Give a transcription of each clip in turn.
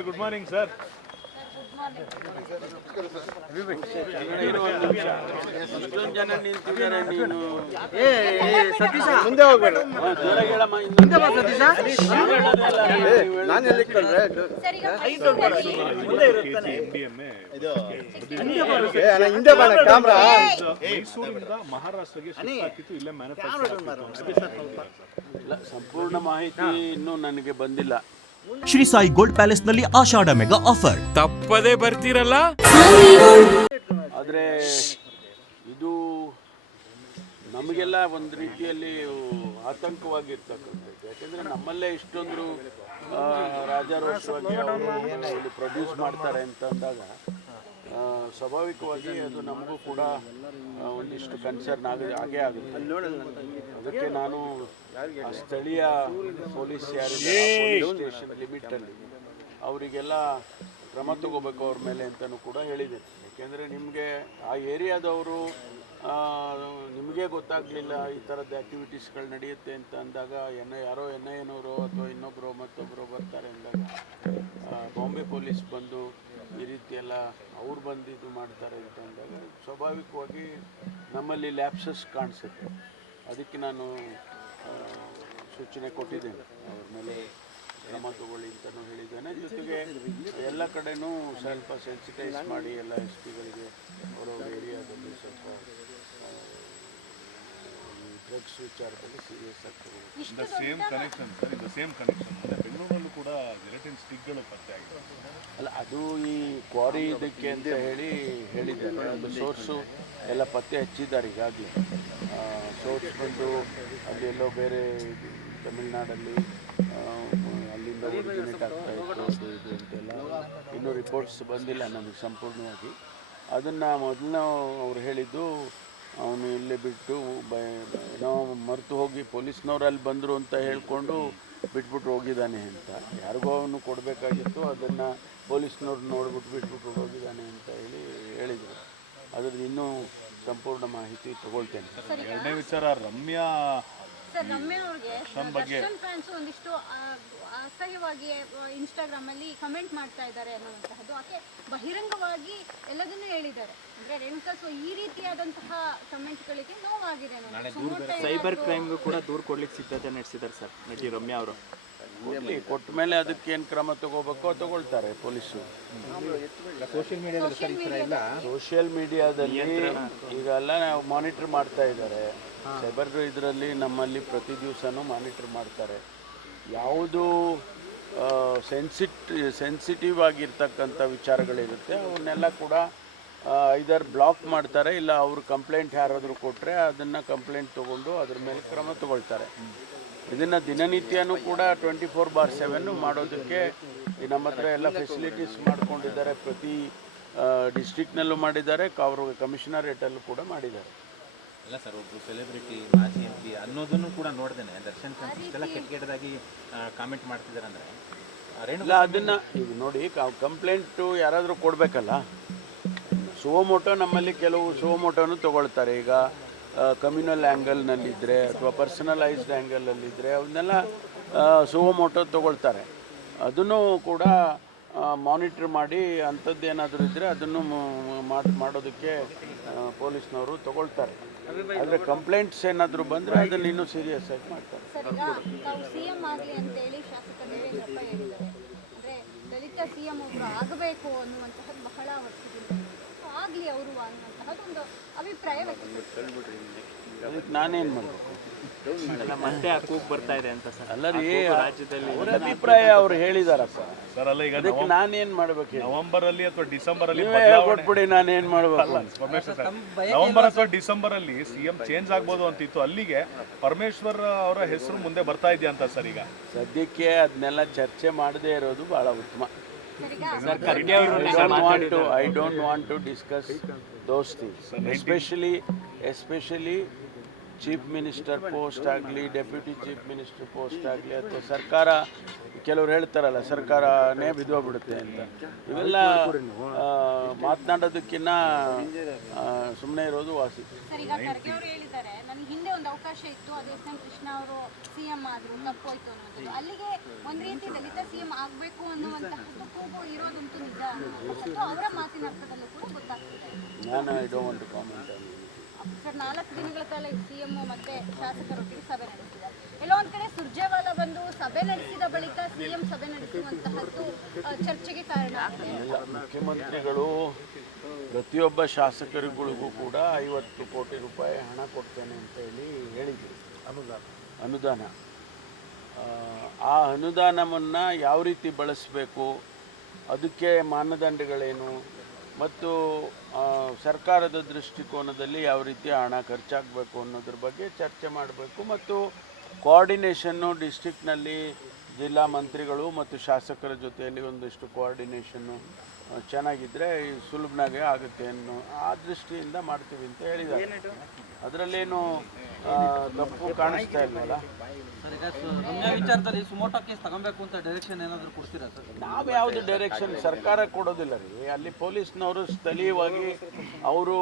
Sir good morning sir ಮುಂದೆ ಹೋಗ್ಬೇಡ ಜೋರಾಗಿ ಹೇಳಮ್ಮ, ಇನ್ನು ಮುಂದೆ ಬಾ ಸತೀಶ. ನಾನು ಹಿಂದೆ ಕ್ಯಾಮ್ರಾ ಮೈಸೂರಿಂದ ಮಹಾರಾಷ್ಟ್ರಗೆ ಇಲ್ಲೇ ಮ್ಯಾನುಫ್ಯಾಕ್ಚರ್ ಸಂಪೂರ್ಣ ಮಾಹಿತಿ ಇನ್ನೂ ನನಗೆ ಬಂದಿಲ್ಲ. ಶ್ರೀ ಸಾಯಿ ಗೋಲ್ಡ್ ಪ್ಯಾಲೇಸ್ನಲ್ಲಿ ಆಷಾಢ ಮೆಗಾ ಆಫರ್. ತಪ್ಪದೇ ಬರ್ತೀರಲ್ಲ? ಆದರೆ ಇದು ನಮಗೆಲ್ಲ ಒಂದು ರೀತಿಯಲ್ಲಿ ಆತಂಕವಾಗಿರ್ತಕ್ಕಂಥದ್ದು. ಯಾಕೆಂದರೆ ನಮ್ಮಲ್ಲೇ ಇಷ್ಟೊಂದು ಆ, ರಾಜಾರೋಷವಾಗಿ ಅವರು ಪ್ರೊಡ್ಯೂಸ್ ಮಾಡ್ತಾರೆ ಅಂತ ಅಂದಾಗ ಸ್ವಾಭಾವಿಕವಾಗಿ ಅದು ನಮಗೂ ಕೂಡ ಒಂದಿಷ್ಟು ಕನ್ಸರ್ನ್ ಆಗ, ಆಗೇ ಆಗುತ್ತೆ. ಅದಕ್ಕೆ ನಾನು ಸ್ಥಳೀಯ ಪೊಲೀಸ್ ಸ್ಟೇಷನ್ ಲಿಮಿಟಲ್ಲಿ ಅವರಿಗೆಲ್ಲ ಕ್ರಮ ತಗೋಬೇಕು ಅವ್ರ ಮೇಲೆ ಅಂತಲೂ ಕೂಡ ಹೇಳಿದೆ. ಯಾಕೆಂದರೆ ನಿಮಗೆ ಆ ಏರಿಯಾದವರು ನಿಮಗೆ ಗೊತ್ತಾಗಲಿಲ್ಲ ಈ ಥರದ ಆ್ಯಕ್ಟಿವಿಟೀಸ್ಗಳು ನಡೆಯುತ್ತೆ ಅಂತ ಅಂದಾಗ, ಎನ್ ಯಾರೋ ಎನ್ ಐ ಎನವರು ಅಥವಾ ಇನ್ನೊಬ್ಬರು ಮತ್ತೊಬ್ಬರು ಬರ್ತಾರೆ ಅಂದಾಗ ಬಾಂಬೆ ಪೊಲೀಸ್ ಬಂದು ಈ ರೀತಿ ಎಲ್ಲ ಅವ್ರು ಬಂದು ಇದು ಮಾಡ್ತಾರೆ ಅಂತ ಅಂದಾಗ ಸ್ವಾಭಾವಿಕವಾಗಿ ನಮ್ಮಲ್ಲಿ ಲ್ಯಾಪ್ಸಸ್ ಕಾಣಿಸುತ್ತೆ. ಅದಕ್ಕೆ ನಾನು ಸೂಚನೆ ಕೊಟ್ಟಿದ್ದೇನೆ. ಅವ್ರ ಮೇಲೆ ಕ್ರಮ ತಗೊಳ್ಳಿ ಅಂತಲೂ ಹೇಳಿದ್ದೇನೆ. ಜೊತೆಗೆ ಎಲ್ಲ ಕಡೆನೂ ಸ್ವಲ್ಪ ಸೆನ್ಸಿಟೈಸ್ ಮಾಡಿ ಎಲ್ಲ ಎಸ್ ಪಿಗಳಿಗೆ ಅವರವ್ರ ಏರಿಯಾದಲ್ಲಿ ಸ್ವಲ್ಪ ಡ್ರಗ್ಸ್ ವಿಚಾರದಲ್ಲಿ ಸೀರಿಯಸ್ ಆಗಿ ಅಲ್ಲ ಅದು ಈ ಕ್ವಾರಿ ಇದಕ್ಕೆ ಅಂತ ಹೇಳಿ ಹೇಳಿದ್ದಾರೆ. ಒಂದು ಸೋರ್ಸು ಎಲ್ಲ ಪತ್ತೆ ಹಚ್ಚಿದ್ದಾರೆ ಈಗಾಗಲೇ. ಸೋರ್ಸ್ ಬಂದು ಅಲ್ಲಿ ಎಲ್ಲೋ ಬೇರೆ ತಮಿಳ್ನಾಡಲ್ಲಿ ಅಲ್ಲಿಂದ ಒರಿಜಿನೇಟ್ ಆಗ್ತಾ ಇತ್ತು ಅದು ಇದು ಅಂತೆಲ್ಲ. ಇನ್ನೂ ರಿಪೋರ್ಟ್ಸ್ ಬಂದಿಲ್ಲ ನಮಗೆ ಸಂಪೂರ್ಣವಾಗಿ. ಅದನ್ನು ಮೊದಲು ಅವ್ರು ಹೇಳಿದ್ದು ಅವನು ಇಲ್ಲೇ ಬಿಟ್ಟು ಬ ಏನೋ ಮರೆತು ಹೋಗಿ ಪೊಲೀಸ್ನವ್ರು ಅಲ್ಲಿ ಬಂದರು ಅಂತ ಹೇಳ್ಕೊಂಡು ಬಿಟ್ಬಿಟ್ಟು ಹೋಗಿದ್ದಾನೆ ಅಂತ. ಯಾರಿಗೋ ಅವನು ಕೊಡಬೇಕಾಗಿತ್ತು ಅದನ್ನು ಪೊಲೀಸ್ನವ್ರು ನೋಡ್ಬಿಟ್ಟು ಬಿಟ್ಬಿಟ್ಟು ಹೋಗಿದ್ದಾನೆ ಅಂತ ಹೇಳಿ ಹೇಳಿದರು. ಅದ್ರದ್ದು ಇನ್ನೂ ಸಂಪೂರ್ಣ ಮಾಹಿತಿ ತಗೊಳ್ತೇನೆ. ಎರಡನೇ ವಿಚಾರ ರಮ್ಯಾ ಸರ್ ರಮ್ಯಾ ಅವ್ರಿಗೆ ದರ್ಶನ್ ಫ್ಯಾನ್ಸ್ ಒಂದಿಷ್ಟು ಆ, ಅಸಹ್ಯವಾಗಿ ಇನ್ಸ್ಟಾಗ್ರಾಮ್ ಅಲ್ಲಿ ಕಮೆಂಟ್ ಮಾಡ್ತಾ ಇದ್ದಾರೆ ಅನ್ನುವಂತಹದ್ದು. ಆಕೆ ಬಹಿರಂಗವಾಗಿ ಎಲ್ಲದನ್ನೂ ಹೇಳಿದ್ದಾರೆ. ಅಂದ್ರೆ ರೇಣುಕಾ ಸೊ ಈ ರೀತಿಯಾದಂತಹ ಕಮೆಂಟ್ಗಳಿಗೆ ನೋವಾಗಿದೆ ಸೈಬರ್ ಕ್ರೈಮ್ ಕ್ರೈಮ್ಗೂ ಕೂಡ ದೂರು ಕೊಡ್ಲಿಕ್ಕೆ ಸಿದ್ಧತೆ ನಡೆಸಿದ್ದಾರೆ ಸರ್ ನಟಿ ರಮ್ಯಾ ಅವರು. ಕೊಟ್ಟ ಮೇಲೆ ಅದಕ್ಕೇನು ಕ್ರಮ ತಗೋಬೇಕೋ ತಗೊಳ್ತಾರೆ ಪೊಲೀಸು. ಸೋಷಿಯಲ್ ಮೀಡಿಯಾದಲ್ಲಿ ಸೋಷಿಯಲ್ ಮೀಡಿಯಾದಲ್ಲಿ ಈಗೆಲ್ಲ ನಾವು ಮಾನಿಟರ್ ಮಾಡ್ತಾ ಇದ್ದಾರೆ. ಸೈಬರ್ ಇದರಲ್ಲಿ ನಮ್ಮಲ್ಲಿ ಪ್ರತಿ ದಿವಸನೂ ಮಾನಿಟರ್ ಮಾಡ್ತಾರೆ. ಯಾವುದು ಸೆನ್ಸಿಟಿ ಸೆನ್ಸಿಟಿವ್ ಆಗಿರ್ತಕ್ಕಂಥ ವಿಚಾರಗಳಿರುತ್ತೆ. ಅವನ್ನೆಲ್ಲ ಕೂಡ ಇದರ್ ಬ್ಲಾಕ್ ಮಾಡ್ತಾರೆ. ಇಲ್ಲ ಅವರು ಕಂಪ್ಲೇಂಟ್ ಯಾರಾದರೂ ಕೊಟ್ಟರೆ ಅದನ್ನು ಕಂಪ್ಲೇಂಟ್ ತೊಗೊಂಡು ಅದ್ರ ಮೇಲೆ ಕ್ರಮ ತಗೊಳ್ತಾರೆ. ಇದನ್ನು ದಿನನಿತ್ಯನೂ ಕೂಡ ಟ್ವೆಂಟಿ ಫೋರ್ ಬಾರ್ ಸೆವೆನ್ನು ಮಾಡೋದಕ್ಕೆ ನಮ್ಮ ಹತ್ರ ಎಲ್ಲ ಫೆಸಿಲಿಟೀಸ್ ಮಾಡ್ಕೊಂಡಿದ್ದಾರೆ. ಪ್ರತಿ ಡಿಸ್ಟ್ರಿಕ್ಟ್ನಲ್ಲೂ ಮಾಡಿದ್ದಾರೆ. ಅವರು ಕಮಿಷನರೇಟಲ್ಲೂ ಕೂಡ ಮಾಡಿದ್ದಾರೆ. ಅಲ್ಲ ಸರ್ ಒಬ್ಬರು ಸೆಲೆಬ್ರಿಟಿ ಮಾಜಿ ಎಂ ಪಿ ಅನ್ನೋದನ್ನು ಕೂಡ ನೋಡ್ದೇನೆ. ದರ್ಶನ್ ಇಷ್ಟೆಲ್ಲ ಕೆಟ್ಟ ಕೆಟ್ಟದಾಗಿ ಕಾಮೆಂಟ್ ಮಾಡ್ತಿದ್ದಾರೆ ಅಂದರೆ ಇಲ್ಲ ಅದನ್ನು ಈಗ ನೋಡಿ ಕಂಪ್ಲೇಂಟು ಯಾರಾದರೂ ಕೊಡಬೇಕಲ್ಲ? ಸೋಮೋಟೋ ನಮ್ಮಲ್ಲಿ ಕೆಲವು ಸುವಮೋಟೋನು ತೊಗೊಳ್ತಾರೆ. ಈಗ ಕಮ್ಯುನಲ್ ಆ್ಯಂಗಲ್ನಲ್ಲಿದ್ದರೆ ಅಥವಾ ಪರ್ಸನಲೈಸ್ಡ್ ಆ್ಯಂಗಲಲ್ಲಿದ್ದರೆ ಅವನ್ನೆಲ್ಲ ಸುವಮೋಟೋ ತೊಗೊಳ್ತಾರೆ. ಅದನ್ನು ಕೂಡ ಮಾನಿಟ್ರ್ ಮಾಡಿ ಅಂಥದ್ದು ಏನಾದರೂ ಇದ್ದರೆ ಅದನ್ನು ಮ- ಮಾಡೋದಕ್ಕೆ ಪೊಲೀಸ್ನವರು ತಗೊಳ್ತಾರೆ. ಆದರೆ ಕಂಪ್ಲೇಂಟ್ಸ್ ಏನಾದರೂ ಬಂದರೆ ಅದನ್ನು ಇನ್ನೂ ಸೀರಿಯಸ್ ಆಗಿ ಮಾಡ್ತಾರೆ. ಬಹಳ ಆಗಲಿ ಅವರು ಅನ್ನೋದೊಂದು ಒಂದು ಅಭಿಪ್ರಾಯ ವ್ಯಕ್ತಪಡಿಸಿದ್ದಾರೆ ಅದಕ್ಕೆ ನಾನೇನು ಮಾಡಬೇಕು? ಮತ್ತೆ ಆ ಕೂಗ್ ಬರ್ತಾ ಇದೆ ಅಂತ ಸರ್. ಅಲ್ಲ ರೀ ರಾಜ್ಯದಲ್ಲಿ ಅವ್ರ ಅಭಿಪ್ರಾಯ ಅವ್ರು ಹೇಳಿದಾರಪ್ಪ. ಸರ್ ಅಲ್ಲ ಈಗ ಅದಕ್ಕೆ ನಾನೇನ್ ಮಾಡ್ಬೇಕು? ನವೆಂಬರ್ ಅಲ್ಲಿ ಅಥವಾ ಡಿಸೆಂಬರ್ ಅಲ್ಲಿ ಕೊಟ್ಬಿಡಿ ನಾನೇನ್ ಮಾಡ್ಬೇಕು ನವೆಂಬರ್ ಅಥವಾ ಡಿಸೆಂಬರ್ ಅಲ್ಲಿ ಸಿಎಂ ಚೇಂಜ್ ಆಗ್ಬೋದು ಅಂತಿತ್ತು ಅಲ್ಲಿಗೆ ಪರಮೇಶ್ವರ್ ಅವರ ಹೆಸರು ಮುಂದೆ ಬರ್ತಾ ಇದೆಯಾ ಅಂತ ಸರ್ ಈಗ? ಸದ್ಯಕ್ಕೆ ಅದನ್ನೆಲ್ಲ ಚರ್ಚೆ ಮಾಡದೇ ಇರೋದು ಬಹಳ ಉತ್ತಮ. I don't want to discuss those things especially especially chief minister post ಆಗಲಿ ಡೆಪ್ಯೂಟಿ ಚೀಫ್ ಮಿನಿಸ್ಟರ್ ಪೋಸ್ಟ್ ಆಗಲಿ ಅಥವಾ ಸರ್ಕಾರ ಕೆಲವ್ರು ಹೇಳ್ತಾರಲ್ಲ ಸರ್ಕಾರನೇ ಬಿದ್ದೋಗ್ಬಿಡುತ್ತೆ ಅಂತ. ಇವೆಲ್ಲ ಮಾತನಾಡೋದಕ್ಕಿನ್ನ ಸುಮ್ಮನೆ ಇರೋದು ವಾಸಿ. ಸರ್ ಈಗ ಖರ್ಗೆ ಅವರು ಹೇಳಿದ್ದಾರೆ ನನಗೆ ಹಿಂದೆ ಒಂದು ಅವಕಾಶ ಇತ್ತು ಅದು ಎಸ್ ಎಂ ಕೃಷ್ಣ ಅವರು ಸಿ ಎಂ ಆದ್ರು ತಪ್ಪೋಯ್ತು ಅನ್ನೋದು. ಅಲ್ಲಿಗೆ ಒಂದು ರೀತಿ ದಲಿತ ಸಿ ಎಂ ಆಗ್ಬೇಕು ಅನ್ನುವಂತಹದ್ದು ಕೂಗು ಇರೋದಂತೂ ನಿಜ. ಅವರ ಮಾತಿನ ಅರ್ಥದಲ್ಲೂ ಕೂಡ ಗೊತ್ತಾಗ್ತಿದೆ. ನಾನು I don't want comment sir ನಾಲ್ಕು ದಿನಗಳ ಕಾಲ ಸಿ ಎಂ ಮತ್ತೆ ಶಾಸಕರೊಟ್ಟಿಗೆ ಸಭೆ ನಡೆಸಿದ್ದಾರೆ. ಎಲ್ಲೋ ಒಂದ್ ಕಡೆ ಸುರ್ಜೇವಾಲ ಬಂದು ಸಭೆ ನಡೆಸಿದ ಬಳಿಕ ಸಿಎಂ ಸಭೆ ನಡೆಸುವಂತಹದ್ದು ಚರ್ಚೆಗೆ ಕಾರಣ ಮುಖ್ಯಮಂತ್ರಿಗಳು ಪ್ರತಿಯೊಬ್ಬ ಶಾಸಕರುಗಳಿಗೂ ಕೂಡ ಐವತ್ತು ಕೋಟಿ ರೂಪಾಯಿ ಹಣ ಕೊಡ್ತೇನೆ ಅಂತ ಹೇಳಿ ಹೇಳಿದ್ರು. ಅನುದಾನ. ಅನುದಾನ. ಆ, ಆ ಅನುದಾನವನ್ನು ಯಾವ ರೀತಿ ಬಳಸಬೇಕು ಅದಕ್ಕೆ ಮಾನದಂಡಗಳೇನು ಮತ್ತು ಸರ್ಕಾರದ ದೃಷ್ಟಿಕೋನದಲ್ಲಿ ಯಾವ ರೀತಿ ಹಣ ಖರ್ಚಾಗಬೇಕು ಅನ್ನೋದ್ರ ಬಗ್ಗೆ ಚರ್ಚೆ ಮಾಡಬೇಕು ಮತ್ತು ಕೋಆರ್ಡಿನೇಷನ್ನು ಡಿಸ್ಟ್ರಿಕ್ಟ್ನಲ್ಲಿ ಜಿಲ್ಲಾ ಮಂತ್ರಿಗಳು ಮತ್ತು ಶಾಸಕರ ಜೊತೆಯಲ್ಲಿ ಒಂದಿಷ್ಟು ಕೋಆರ್ಡಿನೇಷನ್ನು ಚೆನ್ನಾಗಿದ್ದರೆ ಸುಲಭನಾಗೆ ಆಗುತ್ತೆ ಅನ್ನೋ ಆ ದೃಷ್ಟಿಯಿಂದ ಮಾಡ್ತೀವಿ ಅಂತ ಹೇಳಿದ್ದಾರೆ. ಅದರಲ್ಲೇನು ತಪ್ಪು ಕಾಣಿಸ್ತಾ ಇಲ್ವಲ್ಲ? ರಮ್ಯಾ ವಿಚಾರದಲ್ಲಿ ಸುಮೋಟೋ ಕೇಸ್ ತಗೊಬೇಕು ಅಂತ ಡೈರೆಕ್ಷನ್ ಏನಾದರೂ ಕೊಡ್ತೀರಾ ಸರ್? ನಾವು ಯಾವುದು ಡೈರೆಕ್ಷನ್ ಸರ್ಕಾರ ಕೊಡೋದಿಲ್ಲ ರೀ. ಅಲ್ಲಿ ಪೊಲೀಸ್ನವರು ಸ್ಥಳೀಯವಾಗಿ ಅವರು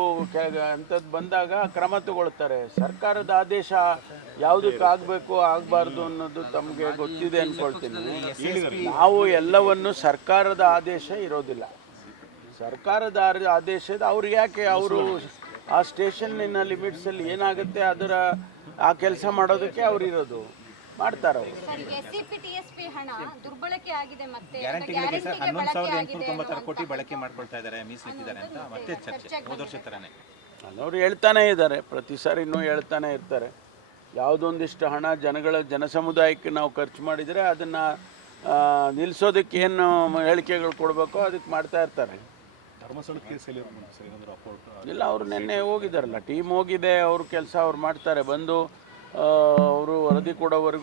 ಅಂಥದ್ದು ಬಂದಾಗ ಕ್ರಮ ತಗೊಳ್ತಾರೆ. ಸರ್ಕಾರದ ಆದೇಶ ಯಾವುದಕ್ಕೆ ಆಗಬೇಕು ಆಗಬಾರ್ದು ಅನ್ನೋದು ತಮಗೆ ಗೊತ್ತಿದೆ ಅನ್ಕೊಳ್ತೀನಿ. ನಾವು ಎಲ್ಲವನ್ನು ಸರ್ಕಾರದ ಆದೇಶ ಇರೋದಿಲ್ಲ. ಸರ್ಕಾರದ ಆದೇಶದ ಅವ್ರು ಯಾಕೆ ಅವರು ಆ ಸ್ಟೇಷನ್ನಿನ ಲಿಮಿಟ್ಸಲ್ಲಿ ಏನಾಗುತ್ತೆ ಅದರ ಆ ಕೆಲಸ ಮಾಡೋದಕ್ಕೆ ಅವ್ರು ಇರೋದು. ಮಾಡ್ತಾರೆ ಅವರು. ಹೇಳ್ತಾನೆ ಇದ್ದಾರೆ ಪ್ರತಿ ಸಾರಿ ಇನ್ನೂ ಹೇಳ್ತಾನೆ ಇರ್ತಾರೆ. ಯಾವುದೊಂದಿಷ್ಟು ಹಣ ಜನಗಳ ಜನಸಮುದಾಯಕ್ಕೆ ನಾವು ಖರ್ಚು ಮಾಡಿದರೆ ಅದನ್ನು ನಿಲ್ಲಿಸೋದಕ್ಕೆ ಏನು ಹೇಳಿಕೆಗಳು ಕೊಡಬೇಕೋ ಅದಕ್ಕೆ ಮಾಡ್ತಾ ಇರ್ತಾರೆ. ಇಲ್ಲ ಅವರು ನಿನ್ನೆ ಹೋಗಿದ್ದಾರಲ್ಲ ಟೀಮ್ ಹೋಗಿದೆ ಅವ್ರ ಕೆಲಸ ಅವ್ರು ಮಾಡ್ತಾರೆ. ಬಂದು ಅವರು ವರದಿ ಕೊಡೋವರೆಗೂ